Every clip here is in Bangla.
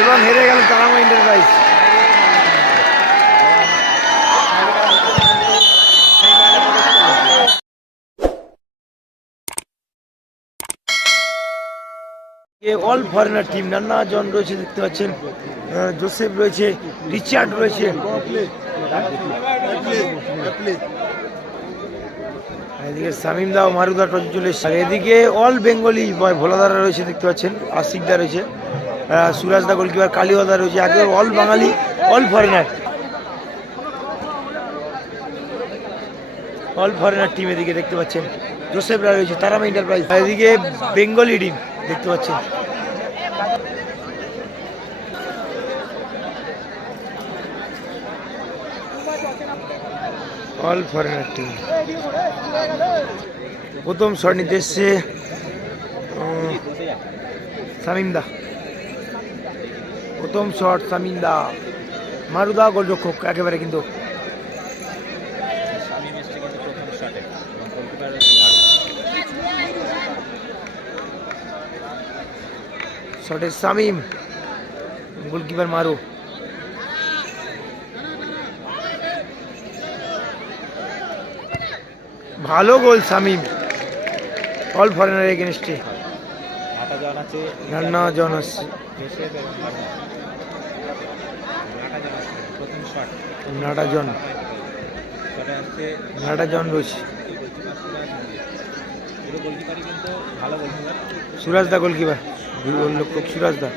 এবং হেরে গেল Tarama enterprise all foreigner team Nanna জন রয়েছে, দেখতে পাচ্ছেন। জোসেফ রয়েছে রিচার্ড রয়েছে। এদিকে সামিম দা মারুদা। আর এদিকে অল বেঙ্গলি বয় ভোলাদারা রয়েছে, দেখতে পাচ্ছেন। আশিকদা রয়েছে। সুরাজদা গোলকিপার কালীওদা রয়েছে। একেবারে all Bangali all foreigner all foreigner team এদিকে দেখতে পাচ্ছেন। জোসেফরা রয়েছে তারামা এন্টারপ্রাইজ এদিকে বেঙ্গলি টিম দেখতে পাচ্ছেন। অল ফরেনার টিম প্রথম শট নিতে এসছে উম, শামিম দা। প্রথম শট শামিম দা মারুদা গোলরক্ষক একেবারে কিন্তু। শটে। এবং গোলকিপার মারু। ভালো গোল শামিম অল ফরেনার এগেনস্টে রান্না জন আসছে জোসেফ এবং মারুফ। নাটা জন আছে প্রথম শট নাটা জন শটে জন রয়েছে গোলকিপার সুরাজ মল্লিক। পুরো গোলকিপারই কিন্তু ভালো গোলকিপার। সুরাজ দা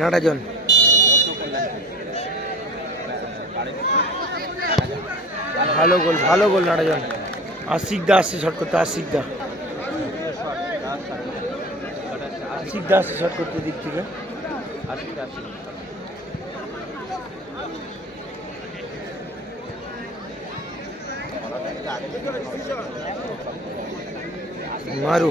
নাটা জন ভালো গোল ভালো গোল নাটা জন আশিক দা আসছে শট করতে, আশিক দা। আশিক দা আসছে শট করতে দিক থেকে। মারু।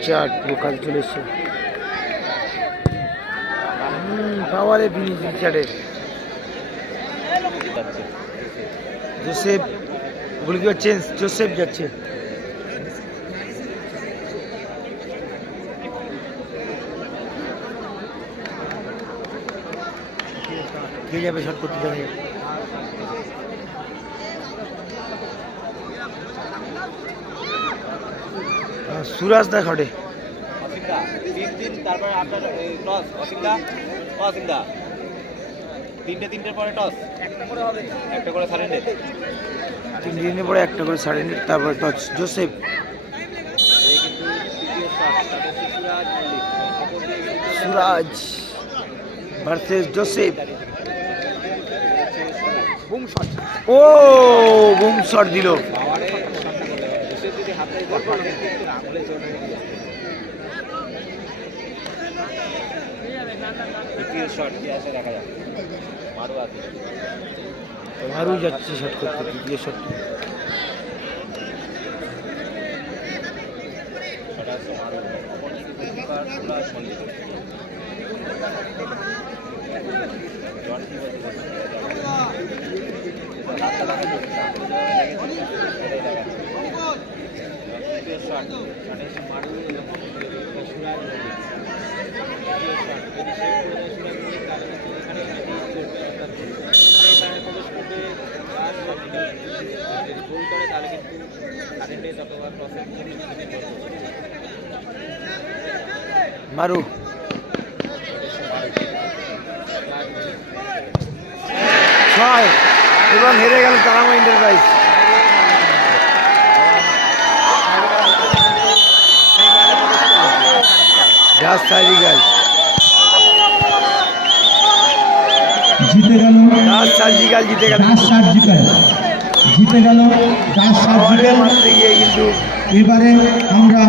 রিচার্ড লোকাল চলে এসছে। পাওয়ারে ফিনিশ যাচ্ছে জোসেফ গোলকিপার চেঞ্জ জোসেফ যাচ্ছে। যাবে? শট করতে যাবে আহ, সুরাজ দা শটে অসিন্দা তিন তিন তারপরে আপনার টস অসিন্দা অসিন্দা। তিনটে তিনটের পরে টস। একটা করে হবে। একটা করে পরে একটা করে সাড়ে তারপরে touch Joseph. Suraj Suraj versus Joseph. দাঁড়িয়ে বুম শট ও বুম শট দিল। তৃতীয় মারু যাচ্ছে শট করতে দ্বিতীয় শট সেটা হচ্ছে মারু অপরদিকে গোলকিপার সুরাজ মল্লিক জন কি বলতে পারছে হাতটা দেখা যাচ্ছে আঙুলে যেভাবে লেগেছে সেটাই দেখাচ্ছে এবং তৃতীয় শট শটে এসে মারু। ছয়। এবং হেরে গেল তারামা এন্টারপ্রাইজ জাস্ট সার্জিক্যাল জিতে গেল জাস্ট সার্জিক্যাল জিতে গেল। দাস সার্জিক্যাল জিতে গেল। দাস আমাদের সার্জিক্যাল এবারে আমরা